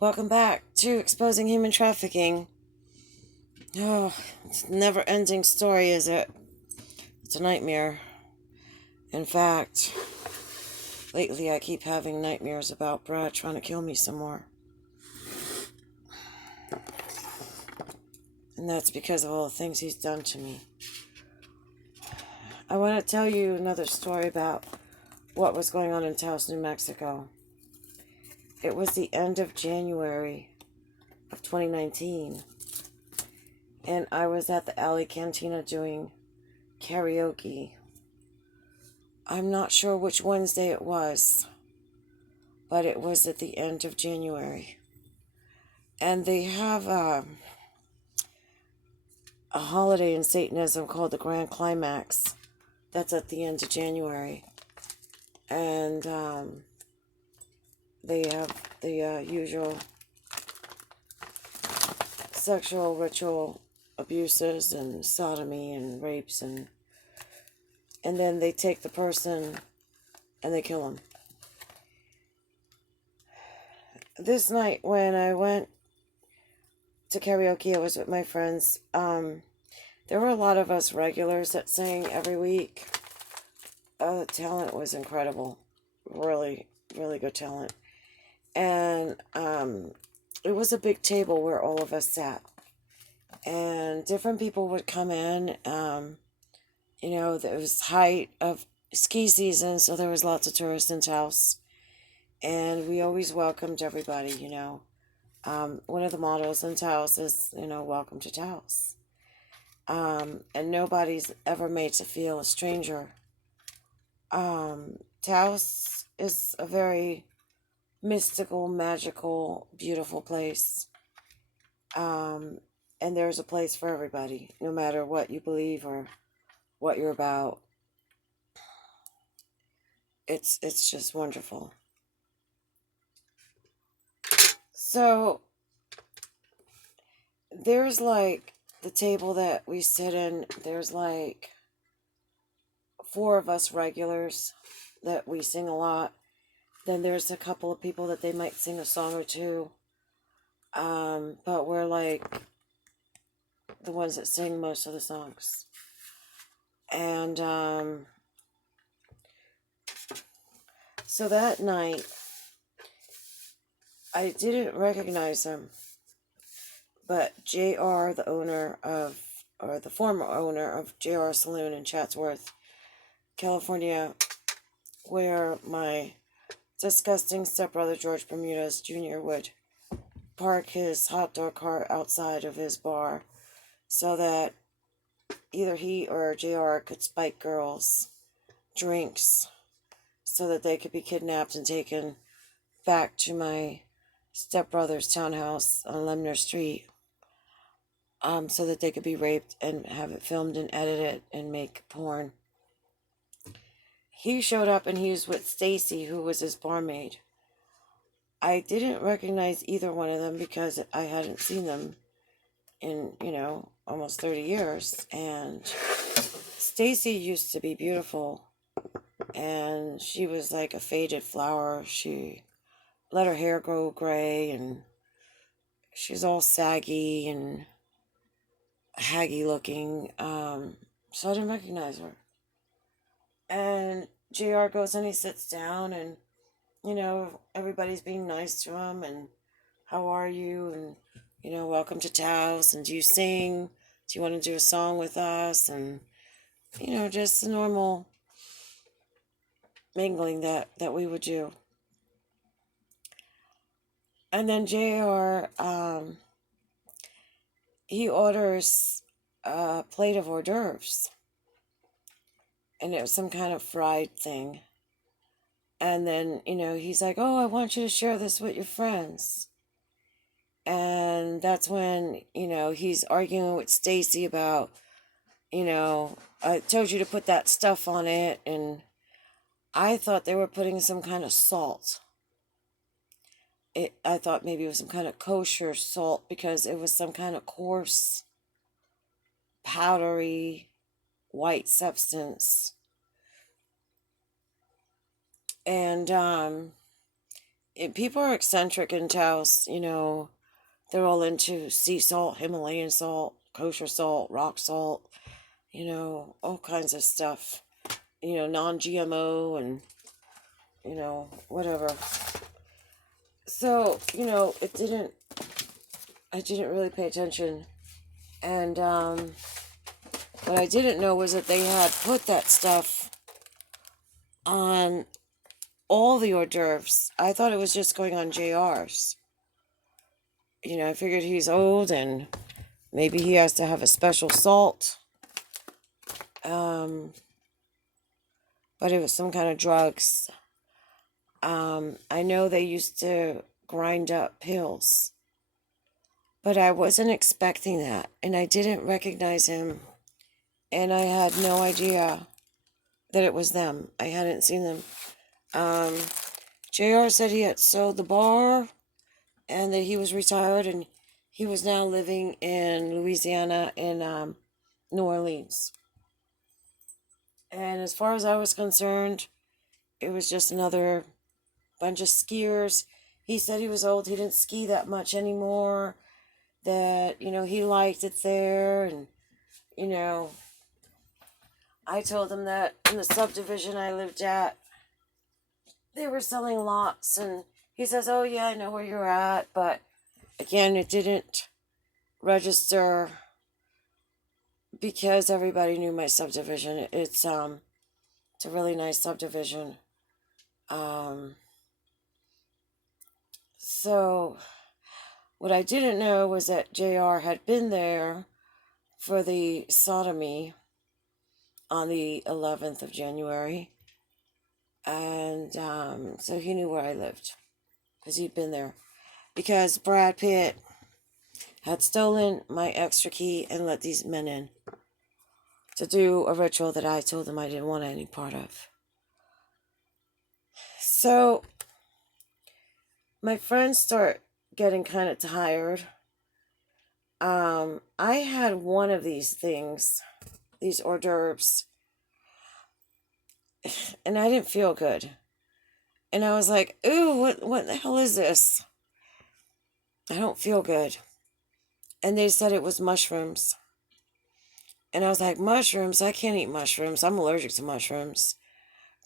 Welcome back to Exposing Human Trafficking. Oh, it's a never ending story, is it? It's a nightmare. In fact, lately I keep having nightmares about Brad trying to kill me some more. And that's because of all the things he's done to me. I want to tell you another story about what was going on in Taos, New Mexico. It was the end of January of 2019. And I was at the Alley Cantina doing karaoke. I'm not sure which Wednesday it was, but it was at the end of January. And they have a holiday in Satanism called the Grand Climax. That's at the end of January. And they have the usual sexual ritual abuses and sodomy and rapes, and then they take the person and they kill them. This night when I went to karaoke, I was with my friends. There were a lot of us regulars that sang every week. The talent was incredible. Really, really good talent. And it was a big table where all of us sat. And different people would come in. There was height of ski season, so there was lots of tourists in Taos. And we always welcomed everybody. One of the mottos in Taos is, welcome to Taos. And nobody's ever made to feel a stranger. Taos is a very mystical, magical, beautiful place. And there's a place for everybody, no matter what you believe or what you're about. It's just wonderful. So there's like the table that we sit in, there's like 4 of us regulars that we sing a lot. Then there's a couple of people that they might sing a song or two. But we're like the ones that sing most of the songs. And so that night, I didn't recognize him. But JR, the former owner of JR Saloon in Chatsworth, California, where my disgusting stepbrother George Bermudez Jr. would park his hot dog cart outside of his bar so that either he or JR could spike girls' drinks so that they could be kidnapped and taken back to my stepbrother's townhouse on Lemner Street, so that they could be raped and have it filmed and edited and make porn. He showed up and he was with Stacy, who was his barmaid. I didn't recognize either one of them because I hadn't seen them in, almost 30 years. And Stacy used to be beautiful, and she was like a faded flower. She let her hair grow gray, and she's all saggy and haggy looking. So I didn't recognize her. And JR goes and he sits down, and everybody's being nice to him, and how are you, and welcome to Taos, and do you sing, do you want to do a song with us, and just the normal mingling that we would do. And then JR, he orders a plate of hors d'oeuvres, and it was some kind of fried thing. And then, he's like, oh, I want you to share this with your friends. And that's when, he's arguing with Stacy about, I told you to put that stuff on it. And I thought they were putting some kind of salt. I thought maybe it was some kind of kosher salt, because it was some kind of coarse, powdery, white substance. And people are eccentric in Taos, they're all into sea salt, Himalayan salt, kosher salt, rock salt, all kinds of stuff, non-GMO and, whatever. So, I didn't really pay attention. And what I didn't know was that they had put that stuff on all the hors d'oeuvres. I thought it was just going on JR's. I figured he's old and maybe he has to have a special salt. But it was some kind of drugs. I know they used to grind up pills. But I wasn't expecting that. And I didn't recognize him. And I had no idea that it was them. I hadn't seen them. JR said he had sold the bar and that he was retired and he was now living in Louisiana in New Orleans. And as far as I was concerned, it was just another bunch of skiers. He said he was old. He didn't ski that much anymore. That, he liked it there. And, I told him that in the subdivision I lived at, they were selling lots. And he says, oh, yeah, I know where you're at. But, again, it didn't register because everybody knew my subdivision. It's a really nice subdivision. So what I didn't know was that JR had been there for the sodomy on the 11th of January. And so he knew where I lived because he'd been there. Because Brad Pitt had stolen my extra key and let these men in to do a ritual that I told them I didn't want any part of. So my friends start getting kind of tired. I had one of these things, these hors d'oeuvres, and I didn't feel good. And I was like, ooh, what the hell is this? I don't feel good. And they said it was mushrooms. And I was like, mushrooms? I can't eat mushrooms. I'm allergic to mushrooms.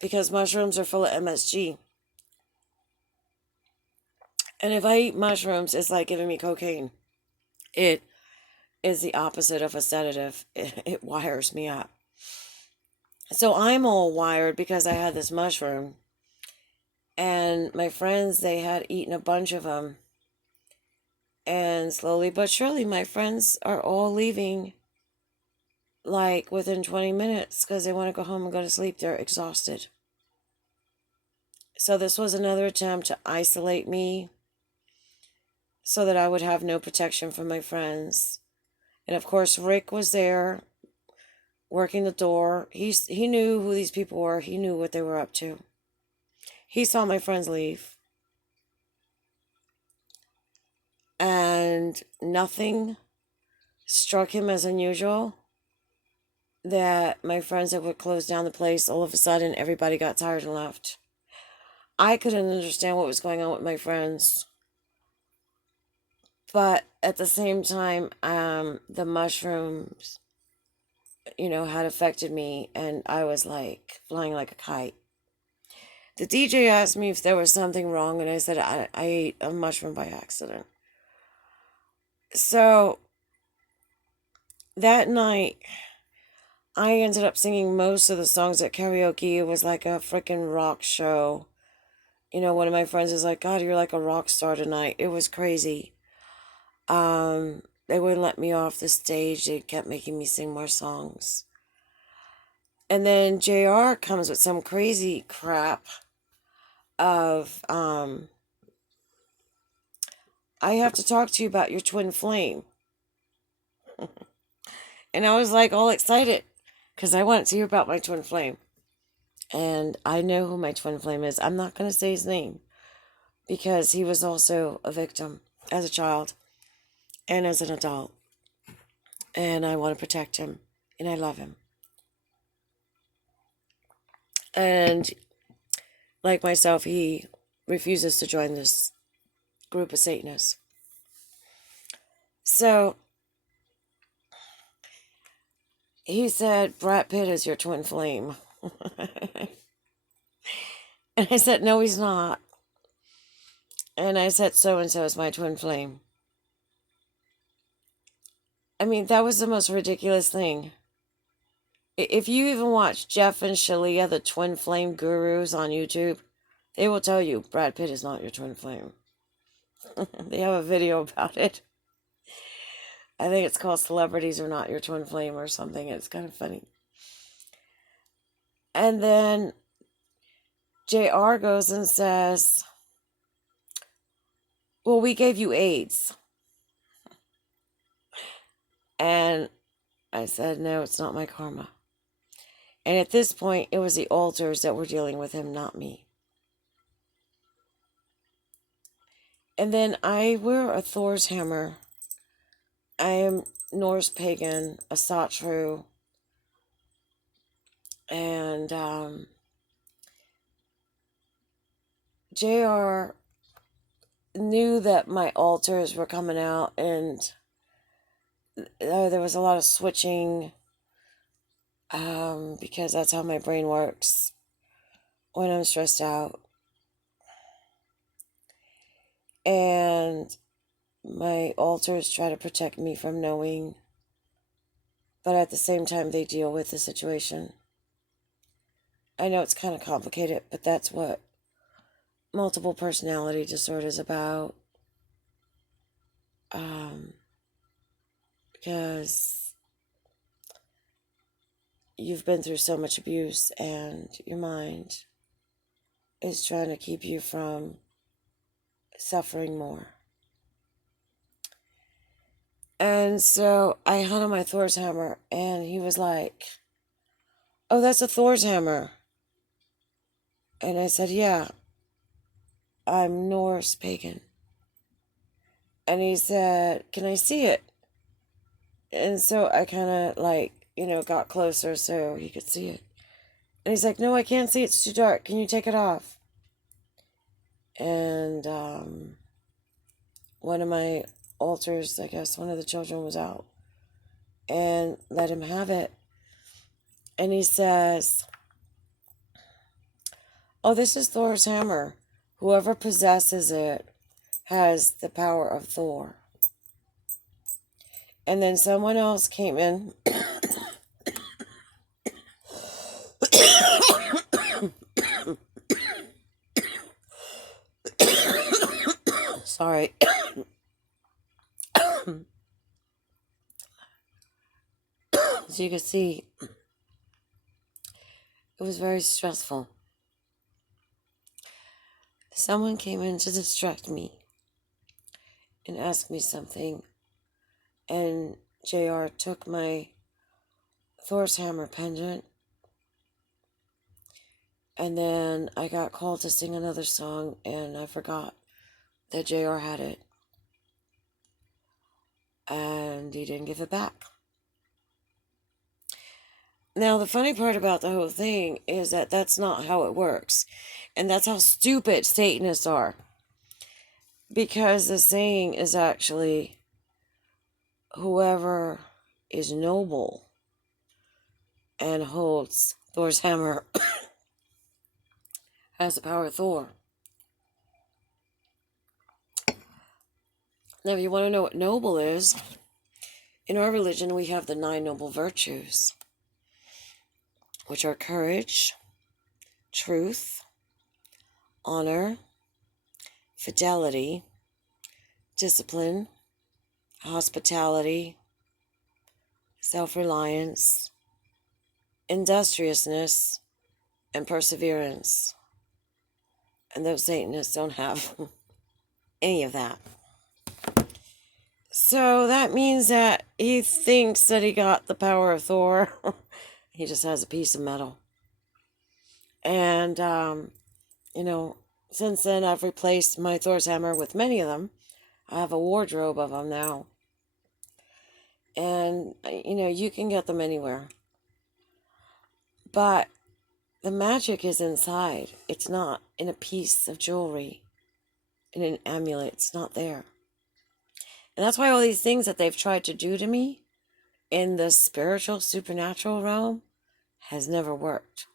Because mushrooms are full of MSG. And if I eat mushrooms, it's like giving me cocaine. It is the opposite of a sedative. It wires me up. So I'm all wired because I had this mushroom. And my friends, they had eaten a bunch of them. And slowly but surely, my friends are all leaving like within 20 minutes because they want to go home and go to sleep. They're exhausted. So this was another attempt to isolate me so that I would have no protection from my friends. And of course, Rick was there working the door. He knew who these people were. He knew what they were up to. He saw my friends leave. And nothing struck him as unusual that my friends that would close down the place, all of a sudden everybody got tired and left. I couldn't understand what was going on with my friends. But at the same time, the mushrooms, had affected me and I was like flying like a kite. The DJ asked me if there was something wrong and I said I ate a mushroom by accident. So that night, I ended up singing most of the songs at karaoke. It was like a freaking rock show. One of my friends was like, God, you're like a rock star tonight. It was crazy. They wouldn't let me off the stage. They kept making me sing more songs. And then JR comes with some crazy crap of, I have to talk to you about your twin flame. And I was like all excited because I wanted to hear about my twin flame. And I know who my twin flame is. I'm not going to say his name because he was also a victim as a child and as an adult. And I want to protect him and I love him. And like myself, he refuses to join this group of Satanists. So he said, Brad Pitt is your twin flame. And I said, no, he's not. And I said, so-and-so is my twin flame. I mean, that was the most ridiculous thing. If you even watch Jeff and Shalia, the twin flame gurus on YouTube, they will tell you Brad Pitt is not your twin flame. They have a video about it. I think it's called Celebrities Are Not Your Twin Flame or something. It's kind of funny. And then JR goes and says, well, we gave you AIDS. And I said, no, it's not my karma. And at this point, it was the altars that were dealing with him, not me. And then I wear a Thor's hammer. I am Norse pagan, a Satru. And JR knew that my altars were coming out, and there was a lot of switching, because that's how my brain works when I'm stressed out. And my altars try to protect me from knowing, but at the same time they deal with the situation. I know it's kind of complicated, but that's what multiple personality disorder is about. Because you've been through so much abuse and your mind is trying to keep you from suffering more. And so I hung on my Thor's hammer, and he was like, oh, that's a Thor's hammer. And I said, yeah, I'm Norse pagan. And he said, can I see it? And so I kind of got closer so he could see it. And he's like, no, I can't see, it's too dark. Can you take it off? And one of my altars, I guess one of the children was out and let him have it. And he says, oh, this is Thor's hammer. Whoever possesses it has the power of Thor. And then someone else came in. Sorry. So you can see, it was very stressful. Someone came in to distract me and ask me something, and JR took my Thor's hammer pendant, and then I got called to sing another song, and I forgot that JR had it, and he didn't give it back. Now, the funny part about the whole thing is that that's not how it works, and that's how stupid Satanists are. Because the saying is actually, whoever is noble and holds Thor's hammer has the power of Thor. Now, if you want to know what noble is, in our religion we have the 9 noble virtues, which are courage, truth, honor, fidelity, discipline, hospitality, self-reliance, industriousness, and perseverance. And those Satanists don't have any of that. So that means that he thinks that he got the power of Thor. He just has a piece of metal. And, since then I've replaced my Thor's hammer with many of them. I have a wardrobe of them now. And, you can get them anywhere. But The magic is inside. It's not in a piece of jewelry, in an amulet. It's not there. And that's why all these things that they've tried to do to me in the spiritual, supernatural realm has never worked.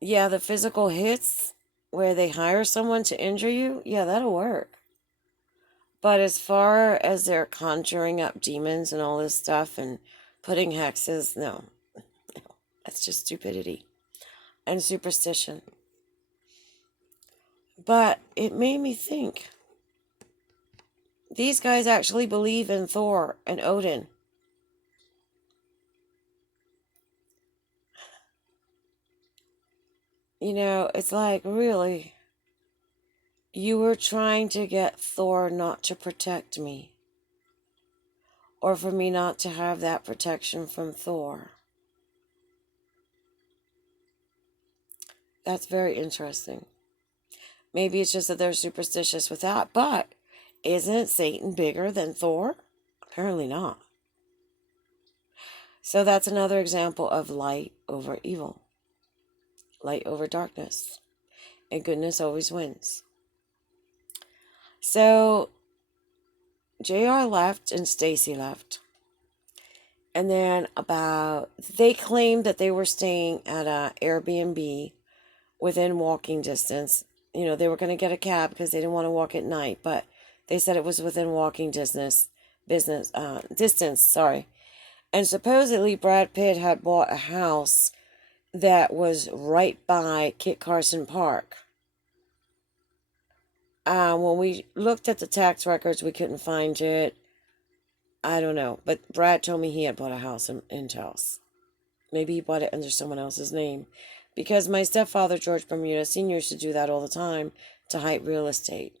Yeah, the physical hits where they hire someone to injure you, yeah, that'll work. But as far as they're conjuring up demons and all this stuff and putting hexes, no. That's just stupidity and superstition. But it made me think. These guys actually believe in Thor and Odin. You know, it's like, really? You were trying to get Thor not to protect me. Or for me not to have that protection from Thor. That's very interesting. Maybe it's just that they're superstitious with that, but isn't Satan bigger than Thor? Apparently not. So that's another example of light over evil. Light over darkness. And goodness always wins. So JR left and Stacy left. And then they claimed that they were staying at a Airbnb within walking distance. You know, they were going to get a cab because they didn't want to walk at night, but they said it was within walking distance. And supposedly Brad Pitt had bought a house that was right by Kit Carson Park. When we looked at the tax records, we couldn't find it. I don't know, but Brad told me he had bought a house in Taos. Maybe he bought it under someone else's name. Because my stepfather, George Bermuda Sr., used to do that all the time to hype real estate.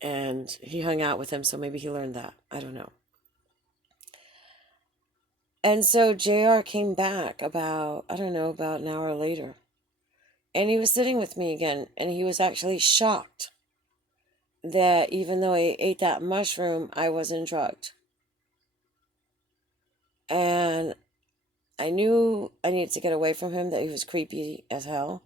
And he hung out with him, so maybe he learned that. I don't know. And so JR came back about an hour later. And he was sitting with me again, and he was actually shocked that even though I ate that mushroom, I wasn't drugged. And I knew I needed to get away from him, that he was creepy as hell.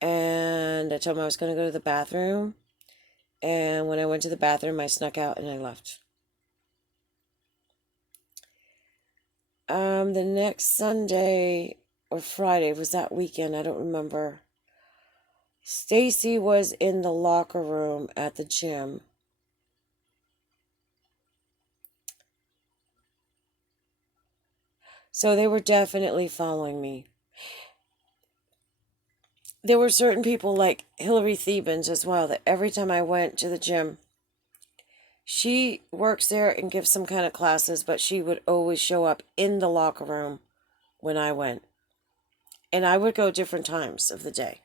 And I told him I was going to go to the bathroom. And when I went to the bathroom, I snuck out and I left. The next Sunday or Friday, was that weekend, I don't remember. Stacy was in the locker room at the gym. So they were definitely following me. There were certain people like Hillary Thebans as well, that every time I went to the gym, she works there and gives some kind of classes, but she would always show up in the locker room when I went. And I would go different times of the day.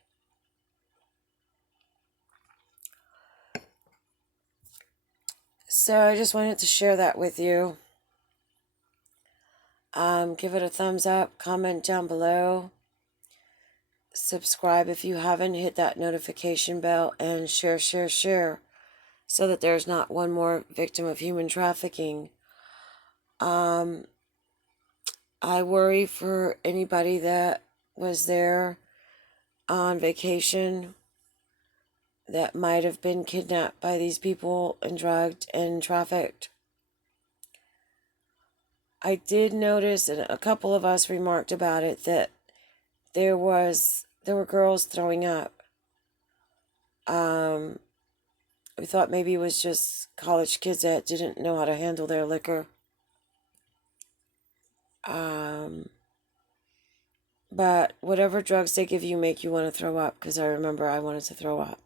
So I just wanted to share that with you. Give it a thumbs up, comment down below. Subscribe if you haven't, hit that notification bell, and share, so that there's not one more victim of human trafficking. I worry for anybody that was there on vacation that might have been kidnapped by these people and drugged and trafficked. I did notice, and a couple of us remarked about it, that there were girls throwing up. We thought maybe it was just college kids that didn't know how to handle their liquor. But whatever drugs they give you make you want to throw up, because I remember I wanted to throw up.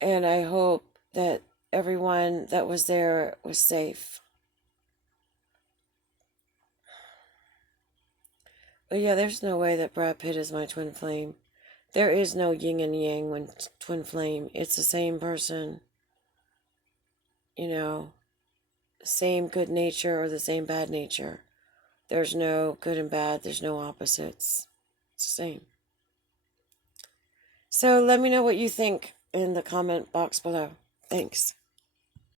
And I hope that everyone that was there was safe. But yeah, there's no way that Brad Pitt is my twin flame. There is no yin and yang when twin flame. It's the same person. You know, same good nature or the same bad nature. There's no good and bad. There's no opposites. It's the same. So let me know what you think in the comment box below. Thanks.